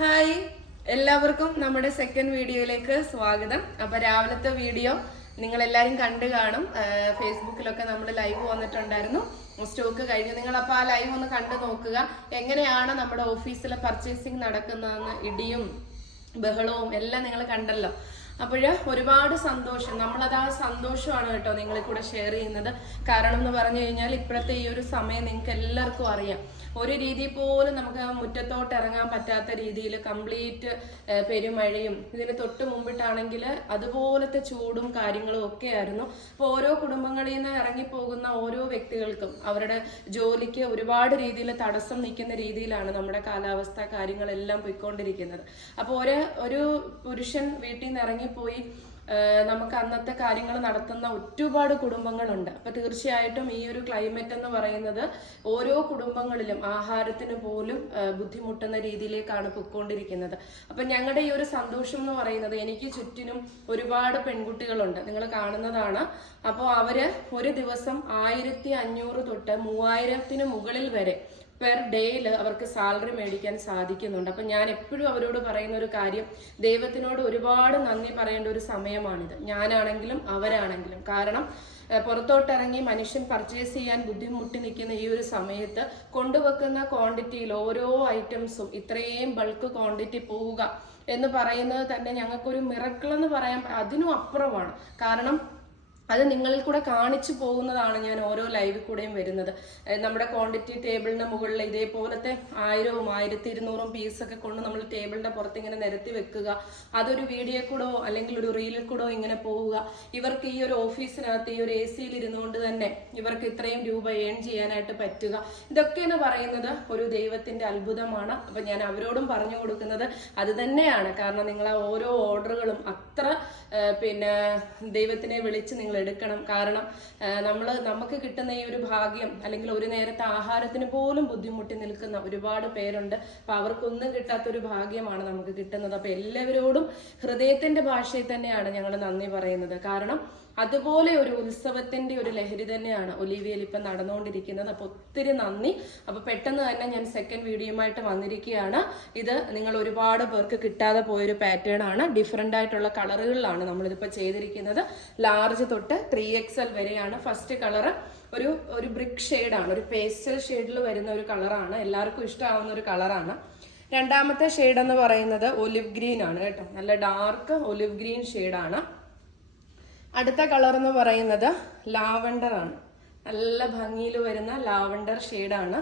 Hi. എല്ലാവർക്കും നമ്മുടെ second വീഡിയോയിലേക്ക് സ്വാഗതം. അപ്പൊ രാവിലത്തെ വീഡിയോ നിങ്ങൾ എല്ലാരും കണ്ടു കാണും. ഫേസ്ബുക്കിലൊക്കെ നമ്മൾ ലൈവ് വന്നിട്ടുണ്ടായിരുന്നു. സ്റ്റോക്ക് കഴിഞ്ഞു. നിങ്ങൾ അപ്പോൾ ആ ലൈവ് ഒന്ന് കണ്ടു നോക്കുക. എങ്ങനെയാണ് നമ്മുടെ ഓഫീസിലെ പർച്ചേസിങ് നടക്കുന്നതെന്ന് ഇടിയും ബഹളവും എല്ലാം നിങ്ങൾ കണ്ടല്ലോ. അപ്പോൾ ഒരുപാട് സന്തോഷം. നമ്മളത് ആ സന്തോഷമാണ് കേട്ടോ നിങ്ങളിൽ കൂടെ ഷെയർ ചെയ്യുന്നത്. കാരണം എന്ന് പറഞ്ഞു കഴിഞ്ഞാൽ ഇപ്പോഴത്തെ ഈ ഒരു സമയം നിങ്ങൾക്ക് എല്ലാവർക്കും അറിയാം. ഒരു രീതി പോലും നമുക്ക് മുറ്റത്തോട്ട് ഇറങ്ങാൻ പറ്റാത്ത രീതിയിൽ കംപ്ലീറ്റ് പെരുമഴയും ഇതിന് തൊട്ട് മുമ്പിട്ടാണെങ്കിൽ അതുപോലത്തെ ചൂടും കാര്യങ്ങളും ഒക്കെ ആയിരുന്നു അപ്പോൾ ഓരോ കുടുംബങ്ങളിൽ നിന്ന് ഇറങ്ങിപ്പോകുന്ന ഓരോ വ്യക്തികൾക്കും അവരുടെ ജോലിക്ക് ഒരുപാട് രീതിയിൽ തടസ്സം നിൽക്കുന്ന രീതിയിലാണ് നമ്മുടെ കാലാവസ്ഥ കാര്യങ്ങളെല്ലാം പോയിക്കൊണ്ടിരിക്കുന്നത്. അപ്പോൾ ഒരു ഒരു പുരുഷൻ വീട്ടിൽ നിന്ന് ഇറങ്ങിപ്പോയി നമുക്ക് അന്നത്തെ കാര്യങ്ങൾ നടത്തുന്ന ഒരുപാട് കുടുംബങ്ങളുണ്ട്. അപ്പൊ തീർച്ചയായിട്ടും ഈ ഒരു ക്ലൈമറ്റ് എന്ന് പറയുന്നത് ഓരോ കുടുംബങ്ങളിലും ആഹാരത്തിന് പോലും ബുദ്ധിമുട്ടുന്ന രീതിയിലേക്കാണ് പൊയ്ക്കൊണ്ടിരിക്കുന്നത്. അപ്പൊ ഞങ്ങളുടെ ഈ ഒരു സന്തോഷം എന്ന് പറയുന്നത് എനിക്ക് ചുറ്റിനും ഒരുപാട് പെൺകുട്ടികളുണ്ട്. നിങ്ങൾ കാണുന്നതാണ്. അപ്പോൾ അവർ ഒരു ദിവസം ആയിരത്തി അഞ്ഞൂറ് തൊട്ട് മൂവായിരത്തിന് മുകളിൽ വരെ പെർ ഡേയിൽ അവർക്ക് സാലറി മേടിക്കാൻ സാധിക്കുന്നുണ്ട്. അപ്പം ഞാൻ എപ്പോഴും അവരോട് പറയുന്ന ഒരു കാര്യം ദൈവത്തിനോട് ഒരുപാട് നന്ദി പറയേണ്ട ഒരു സമയമാണിത്. ഞാനാണെങ്കിലും അവരാണെങ്കിലും. കാരണം പുറത്തോട്ടിറങ്ങി മനുഷ്യൻ പർച്ചേസ് ചെയ്യാൻ ബുദ്ധിമുട്ടി നിൽക്കുന്ന ഈ ഒരു സമയത്ത് കൊണ്ടുവെക്കുന്ന ക്വാണ്ടിറ്റിയിൽ ഓരോ ഐറ്റംസും ഇത്രയും ബൾക്ക് ക്വാണ്ടിറ്റി പോവുക എന്ന് പറയുന്നത് തന്നെ ഞങ്ങൾക്കൊരു മിറക്കിൾ എന്ന് പറയാൻ അതിനും അപ്പുറമാണ്. കാരണം അത് നിങ്ങളിൽ കൂടെ കാണിച്ചു പോകുന്നതാണ് ഞാൻ ഓരോ ലൈവിൽ കൂടെയും വരുന്നത്. നമ്മുടെ ക്വാണ്ടിറ്റി ടേബിളിന് മുകളിൽ ഇതേപോലത്തെ ആയിരവും ആയിരത്തി ഇരുന്നൂറും പീസൊക്കെ കൊണ്ട് നമ്മൾ ടേബിളിന്റെ പുറത്ത് ഇങ്ങനെ നിരത്തി വെക്കുക. അതൊരു വീഡിയോ കൂടോ അല്ലെങ്കിൽ ഒരു റീലിൽ കൂടോ ഇങ്ങനെ പോവുക. ഇവർക്ക് ഈ ഒരു ഓഫീസിനകത്ത് ഈ ഒരു എ സിയിൽ ഇരുന്നുകൊണ്ട് തന്നെ ഇവർക്ക് ഇത്രയും രൂപ ഏൺ ചെയ്യാനായിട്ട് പറ്റുക. ഇതൊക്കെ എന്ന് പറയുന്നത് ഒരു ദൈവത്തിന്റെ അത്ഭുതമാണ്. അപ്പം ഞാൻ അവരോടും പറഞ്ഞു കൊടുക്കുന്നത് അത് തന്നെയാണ്. കാരണം നിങ്ങളെ ഓരോ ഓർഡറുകളും അത്ര പിന്നെ ദൈവത്തിനെ വിളിച്ച് നിങ്ങൾ എടുക്കണം. കാരണം നമ്മൾ നമുക്ക് കിട്ടുന്ന ഈ ഒരു ഭാഗ്യം അല്ലെങ്കിൽ ഒരു നേരത്തെ ആഹാരത്തിന് പോലും ബുദ്ധിമുട്ടി നിൽക്കുന്ന ഒരുപാട് പേരുണ്ട്. അപ്പൊ അവർക്കൊന്നും കിട്ടാത്ത ഒരു ഭാഗ്യമാണ് നമുക്ക് കിട്ടുന്നത്. അപ്പൊ എല്ലാവരോടും ഹൃദയത്തിന്റെ ഭാഷയിൽ തന്നെയാണ് ഞങ്ങൾ നന്ദി പറയുന്നത്. കാരണം അതുപോലെ ഒരു ഉത്സവത്തിന്റെ ഒരു ലഹരി തന്നെയാണ് ഒലിവിയയിൽ ഇപ്പം നടന്നുകൊണ്ടിരിക്കുന്നത്. അപ്പൊ ഒത്തിരി നന്ദി. അപ്പൊ പെട്ടെന്ന് തന്നെ ഞാൻ സെക്കൻഡ് വീഡിയോയുമായിട്ട് വന്നിരിക്കുകയാണ്. ഇത് നിങ്ങൾ ഒരുപാട് പേർക്ക് കിട്ടാതെ പോയൊരു പാറ്റേൺ ആണ്. ഡിഫറെന്റ് ആയിട്ടുള്ള കളറുകളിലാണ് നമ്മളിതിപ്പോൾ ചെയ്തിരിക്കുന്നത്. ലാർജ് തൊട്ട് ത്രീ എക്സ് എൽ വരെയാണ്. ഫസ്റ്റ് കളറ് ഒരു ഒരു ബ്രിക്ക് ഷെയ്ഡാണ് ഒരു പേസ്റ്റൽ ഷെയ്ഡിൽ വരുന്ന ഒരു കളറാണ് എല്ലാവർക്കും ഇഷ്ടമാവുന്ന ഒരു കളറാണ് രണ്ടാമത്തെ ഷെയ്ഡ് എന്ന് പറയുന്നത് ഒലിവ് ഗ്രീൻ ആണ് കേട്ടോ. നല്ല ഡാർക്ക് ഒലിവ് ഗ്രീൻ ഷെയ്ഡാണ് അടുത്ത കളർ എന്ന് പറയുന്നത് ലാവണ്ടർ ആണ്. നല്ല ഭംഗിയിൽ വരുന്ന ലാവണ്ടർ ഷെയ്ഡാണ്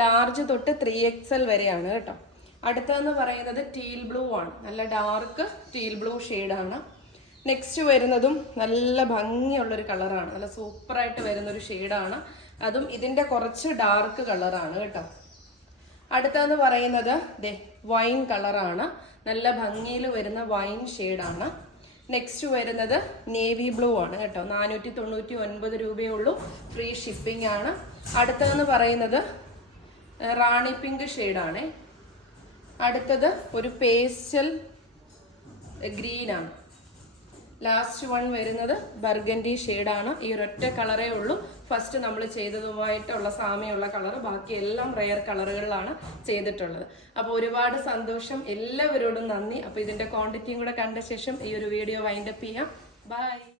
ലാർജ് തൊട്ട് ത്രീ എക്സ് എൽ വരെയാണ് കേട്ടോ. അടുത്തതെന്ന് പറയുന്നത് ടീൽ ബ്ലൂ ആണ്. നല്ല ഡാർക്ക് ടീൽ ബ്ലൂ ഷെയ്ഡാണ് നെക്സ്റ്റ് വരുന്നതും നല്ല ഭംഗിയുള്ളൊരു കളറാണ് നല്ല സൂപ്പറായിട്ട് വരുന്നൊരു ഷെയ്ഡാണ് അതും ഇതിന്റെ കുറച്ച് ഡാർക്ക് കളറാണ് കേട്ടോ. അടുത്തതെന്ന് പറയുന്നത് ദേ വൈൻ കളറാണ് നല്ല ഭംഗിയിൽ വരുന്ന വൈൻ ഷെയ്ഡാണ് നെക്സ്റ്റ് വരുന്നത് നേവി ബ്ലൂ ആണ് കേട്ടോ. നാനൂറ്റി തൊണ്ണൂറ്റി ഒൻപത് രൂപയേ ഉള്ളൂ. ഫ്രീ ഷിപ്പിംഗ് ആണ്. അടുത്തതെന്ന് പറയുന്നത് റാണി പിങ്ക് ഷെയ്ഡാണ് അടുത്തത് ഒരു പേസ്റ്റൽ ഗ്രീൻ ആണ്. ലാസ്റ്റ് വൺ വരുന്നത് ബർഗൻഡി ഷെയ്ഡാണ് ഈ ഒരൊറ്റ കളറേ ഉള്ളൂ. ഫസ്റ്റ് നമ്മൾ ചെയ്തതുമായിട്ടുള്ള സാമ്യമുള്ള കളർ ബാക്കി എല്ലാം റെയർ കളറുകളിലാണ് ചെയ്തിട്ടുള്ളത്. അപ്പോൾ ഒരുപാട് സന്തോഷം. എല്ലാവരോടും നന്ദി. അപ്പോൾ ഇതിന്റെ ക്വാണ്ടിറ്റിയും കൂടെ കണ്ട ശേഷം ഈ ഒരു വീഡിയോ വൈൻഡപ്പ് ചെയ്യാം. ബൈ